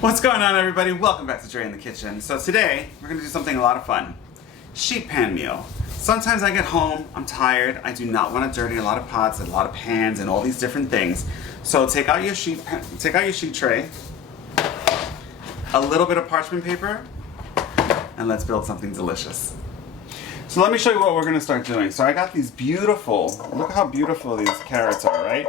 What's going on, everybody? Welcome back to Dre in the Kitchen. So today, we're gonna do something a lot of fun. Sheet pan meal. Sometimes I get home, I'm tired, I do not want to dirty a lot of pots and a lot of pans and all these different things. So take out your sheet tray, a little bit of parchment paper, and let's build something delicious. So let me show you what we're gonna start doing. So I got these beautiful, look how beautiful these carrots are, right?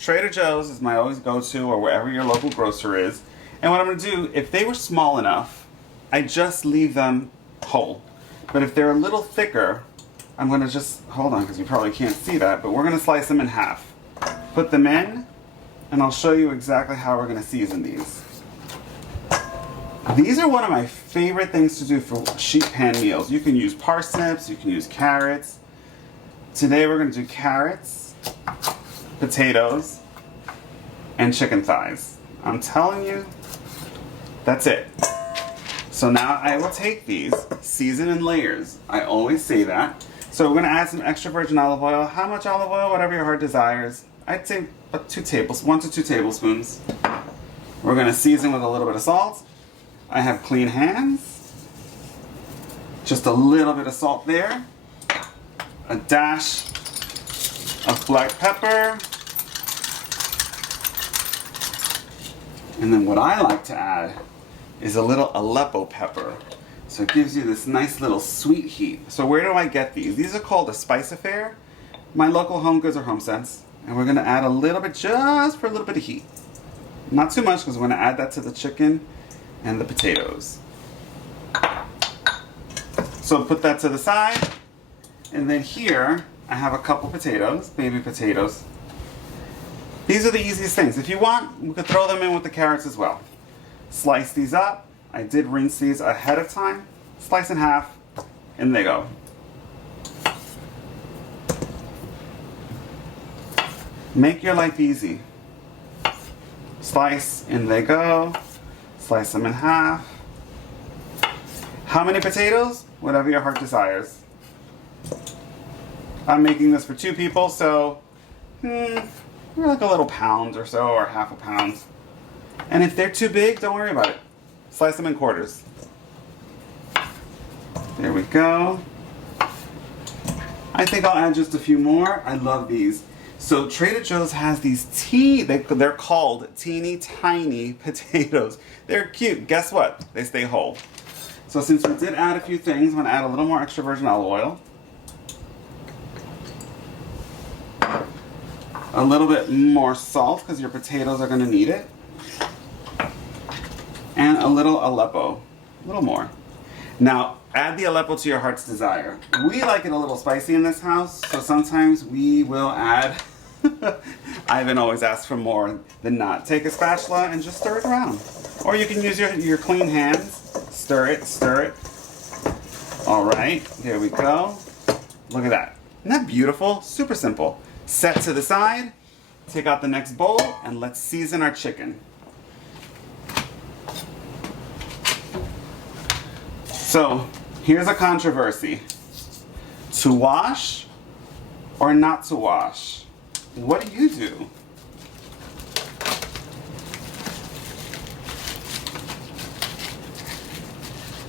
Trader Joe's is my always go-to, or wherever your local grocer is. And what I'm going to do, if they were small enough, I just leave them whole. But if they're a little thicker, I'm going to just, hold on because you probably can't see that, but we're going to slice them in half. Put them in, and I'll show you exactly how we're going to season these. These are one of my favorite things to do for sheet pan meals. You can use parsnips, you can use carrots. Today we're going to do carrots, potatoes, and chicken thighs. I'm telling you, that's it. So now I will take these, season in layers. I always say that. So we're gonna add some extra virgin olive oil. How much olive oil? Whatever your heart desires. I'd say about 1 to 2 tablespoons. We're gonna season with a little bit of salt. I have clean hands. Just a little bit of salt there. A dash of black pepper. And then what I like to add is a little Aleppo pepper. So it gives you this nice little sweet heat. So where do I get these? These are called a Spice Affair. My local Home Goods or Home Sense. And we're gonna add a little bit, just for a little bit of heat. Not too much, because we're gonna add that to the chicken and the potatoes. So put that to the side. And then here, I have a couple potatoes, baby potatoes. These are the easiest things. If you want, we could throw them in with the carrots as well. Slice these up. I did rinse these ahead of time. Slice in half, and they go. Make your life easy. Slice, and they go. Slice them in half. How many potatoes? Whatever your heart desires. I'm making this for 2 people, so like a little pound or so, or half a pound. And if they're too big, don't worry about it. Slice them in quarters. There we go. I think I'll add just a few more. I love these. So Trader Joe's has these they're called teeny tiny potatoes. They're cute. Guess what? They stay whole. So since we did add a few things, I'm gonna add a little more extra virgin olive oil. A little bit more salt, because your potatoes are going to need it. And a little Aleppo. A little more. Now, add the Aleppo to your heart's desire. We like it a little spicy in this house, so sometimes we will add... Ivan always asks for more than not. Take a spatula and just stir it around. Or you can use your clean hands. Stir it, stir it. Alright, there we go. Look at that. Isn't that beautiful? Super simple. Set to the side, take out the next bowl, and let's season our chicken. So, here's a controversy. To wash or not to wash? What do you do?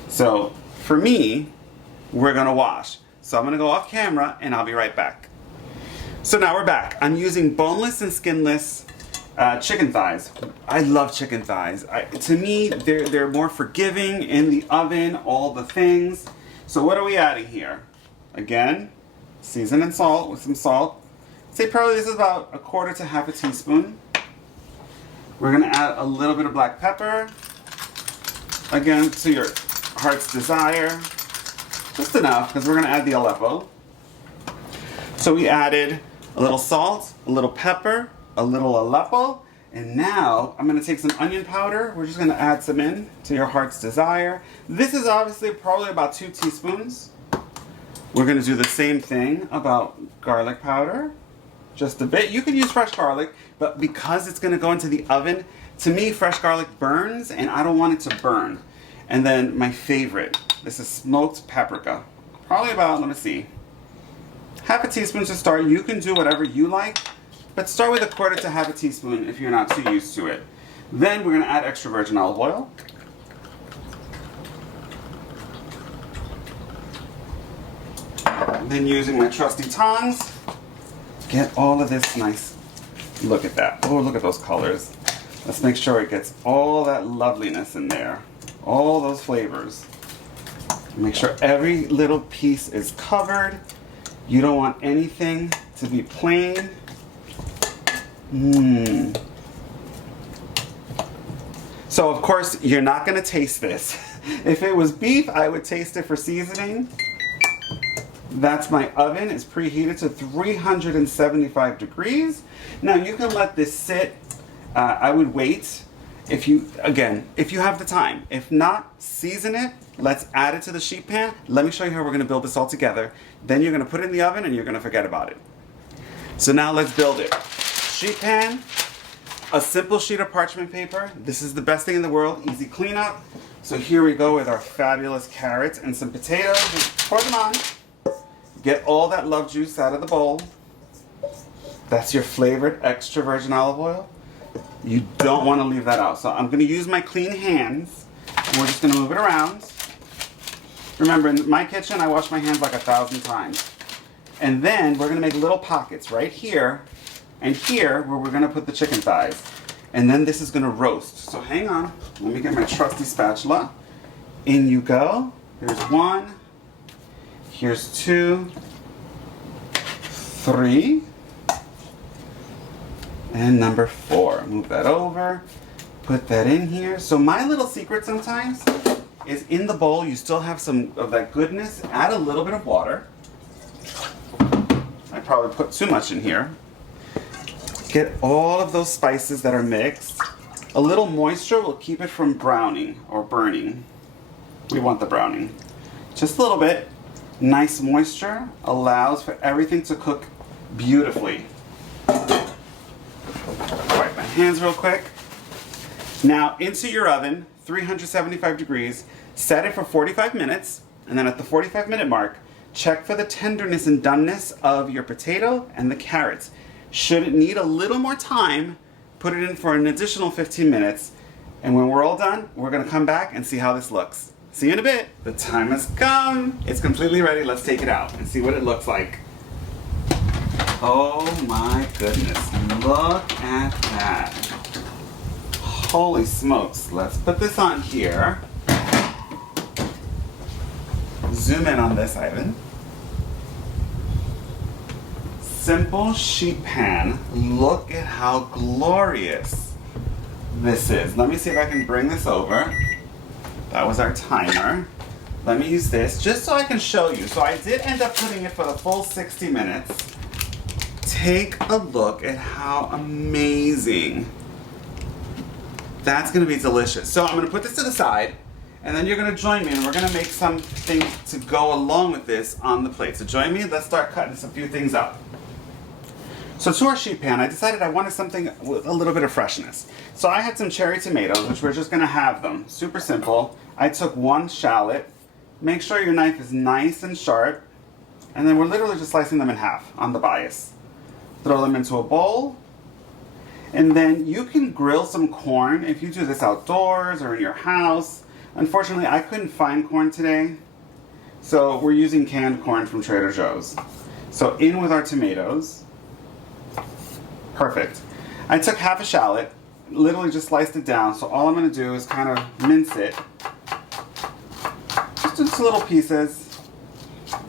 So, for me, we're gonna wash. So I'm gonna go off camera and I'll be right back. So now we're back. I'm using boneless and skinless chicken thighs. I love chicken thighs. To me, they're more forgiving in the oven, all the things. So what are we adding here? Again, season and salt with some salt. Say probably this is about 1/4 to 1/2 teaspoon. We're gonna add a little bit of black pepper. Again, to your heart's desire. Just enough, because we're gonna add the Aleppo. So we added a little salt, a little pepper, a little Aleppo, and now I'm going to take some onion powder. We're just going to add some in to your heart's desire. This is obviously probably about 2 teaspoons. We're going to do the same thing about garlic powder, just a bit. You can use fresh garlic, but because it's going to go into the oven, to me fresh garlic burns and I don't want it to burn. And then my favorite, this is smoked paprika. Probably about, let me see, 1/2 teaspoon to start. You can do whatever you like, but start with 1/4 to 1/2 teaspoon if you're not too used to it. Then we're gonna add extra virgin olive oil. Then using my trusty tongs, get all of this nice. Look at that. Oh, look at those colors. Let's make sure it gets all that loveliness in there. All those flavors. Make sure every little piece is covered. You don't want anything to be plain. So of course, you're not gonna taste this. If it was beef, I would taste it for seasoning. That's my oven. It's preheated to 375 degrees. Now you can let this sit. I would wait if you have the time. If not, season it. Let's add it to the sheet pan. Let me show you how we're gonna build this all together. Then you're gonna put it in the oven and you're gonna forget about it. So now let's build it. Sheet pan, a simple sheet of parchment paper. This is the best thing in the world, easy cleanup. So here we go with our fabulous carrots and some potatoes. Just pour them on. Get all that love juice out of the bowl. That's your flavored extra virgin olive oil. You don't want to leave that out. So I'm going to use my clean hands. And we're just going to move it around. Remember, in my kitchen, I wash my hands like 1,000 times. And then we're going to make little pockets right here and here where we're going to put the chicken thighs. And then this is going to roast. So hang on. Let me get my trusty spatula. In you go. Here's one. Here's 2, 3, and number 4. Move that over, put that in here. So my little secret sometimes is in the bowl, you still have some of that goodness. Add a little bit of water. I probably put too much in here. Get all of those spices that are mixed. A little moisture will keep it from browning or burning. We want the browning. Just a little bit. Nice moisture allows for everything to cook beautifully. Wipe my hands real quick. Now into your oven, 375 degrees, set it for 45 minutes, and then at the 45-minute mark, check for the tenderness and doneness of your potato and the carrots. Should it need a little more time, put it in for an additional 15 minutes, and when we're all done, we're gonna come back and see how this looks. See you in a bit. The time has come. It's completely ready. Let's take it out and see what it looks like. Oh my goodness. Look at that. Holy smokes. Let's put this on here. Zoom in on this, Ivan. Simple sheet pan. Look at how glorious this is. Let me see if I can bring this over. That was our timer. Let me use this just so I can show you. So I did end up putting it for the full 60 minutes. Take a look at how amazing. That's gonna be delicious. So I'm gonna put this to the side, and then you're gonna join me and we're gonna make something to go along with this on the plate. So join me, let's start cutting some few things up. So to our sheet pan, I decided I wanted something with a little bit of freshness. So I had some cherry tomatoes, which we're just gonna have them. Super simple. I took 1 shallot. Make sure your knife is nice and sharp. And then we're literally just slicing them in half on the bias. Throw them into a bowl. And then you can grill some corn if you do this outdoors or in your house. Unfortunately, I couldn't find corn today. So we're using canned corn from Trader Joe's. So in with our tomatoes. Perfect. I took half a shallot, literally just sliced it down. So all I'm gonna do is kind of mince it. Just into little pieces.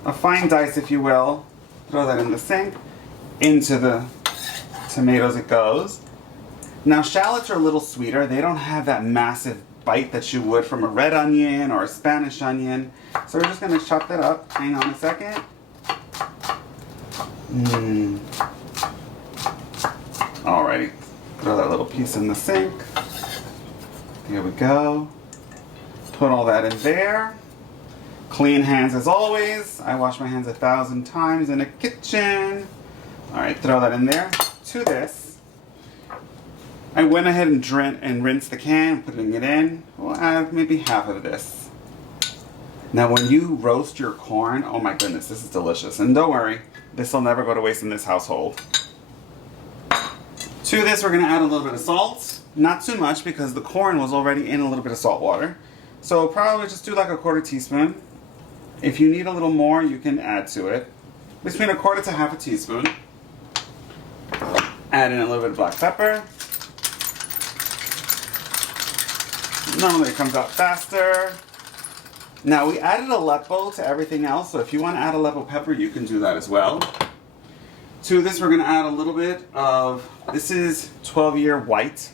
A fine dice, if you will. Throw that in the sink. Into the tomatoes it goes. Now shallots are a little sweeter. They don't have that massive bite that you would from a red onion or a Spanish onion. So we're just gonna chop that up. Hang on a second. Alrighty, throw that little piece in the sink. Here we go. Put all that in there. Clean hands as always. I wash my hands 1,000 times in the kitchen. Alright, throw that in there. To this, I went ahead and rinsed the can, putting it in. We'll add maybe half of this. Now when you roast your corn, oh my goodness, this is delicious. And don't worry, this will never go to waste in this household. To this, we're gonna add a little bit of salt. Not too much because the corn was already in a little bit of salt water. So probably just do like a 1/4 teaspoon. If you need a little more, you can add to it. Between 1/4 to 1/2 teaspoon. Add in a little bit of black pepper. Normally it comes out faster. Now we added Aleppo to everything else, so if you want to add Aleppo pepper, you can do that as well. To this we're going to add a little bit of, this is 12-year white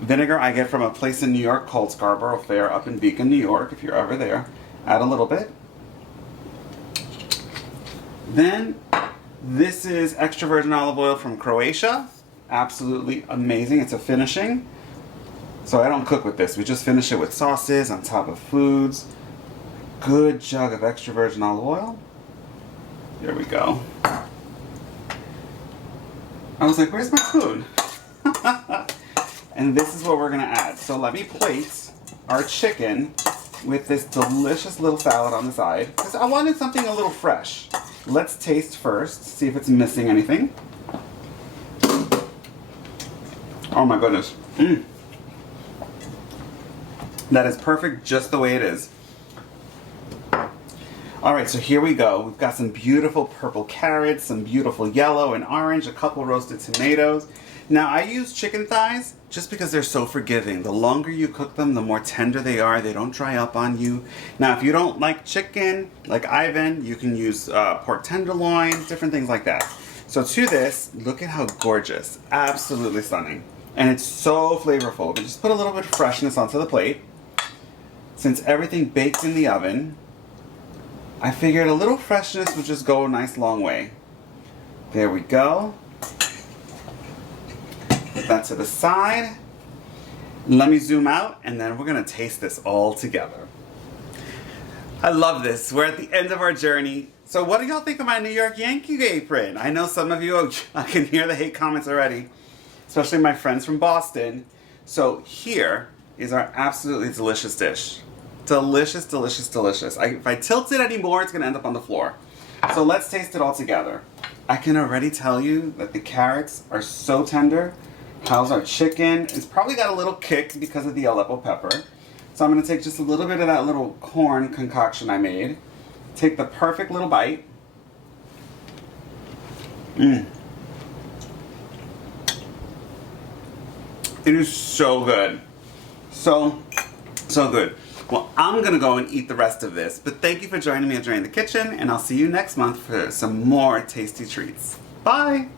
vinegar I get from a place in New York called Scarborough Fair up in Beacon, New York, if you're ever there. Add a little bit. Then, this is extra virgin olive oil from Croatia. Absolutely amazing. It's a finishing. So I don't cook with this. We just finish it with sauces on top of foods. Good jug of extra virgin olive oil. There we go. I was like, where's my spoon? And this is what we're gonna add. So let me plate our chicken with this delicious little salad on the side, because I wanted something a little fresh. Let's taste first, see if it's missing anything. Oh my goodness. That is perfect just the way it is. Alright, so here we go. We've got some beautiful purple carrots, some beautiful yellow and orange, a couple roasted tomatoes. Now I use chicken thighs just because they're so forgiving. The longer you cook them, the more tender they are. They don't dry up on you. Now if you don't like chicken, like Ivan, you can use pork tenderloin, different things like that. So to this, look at how gorgeous. Absolutely stunning. And it's so flavorful. But just put a little bit of freshness onto the plate. Since everything bakes in the oven, I figured a little freshness would just go a nice long way. There we go. Put that to the side. Let me zoom out and then we're gonna taste this all together. I love this. We're at the end of our journey. So what do y'all think of my New York Yankee apron? I know some of you, I can hear the hate comments already, especially my friends from Boston. So here is our absolutely delicious dish. Delicious, delicious, delicious. If I tilt it anymore, it's gonna end up on the floor. So let's taste it all together. I can already tell you that the carrots are so tender. How's our chicken? It's probably got a little kick because of the Aleppo pepper. So I'm gonna take just a little bit of that little corn concoction I made. Take the perfect little bite. It is so good. So good. Well, I'm gonna go and eat the rest of this, but thank you for joining me at Journey in the Kitchen, and I'll see you next month for some more tasty treats. Bye!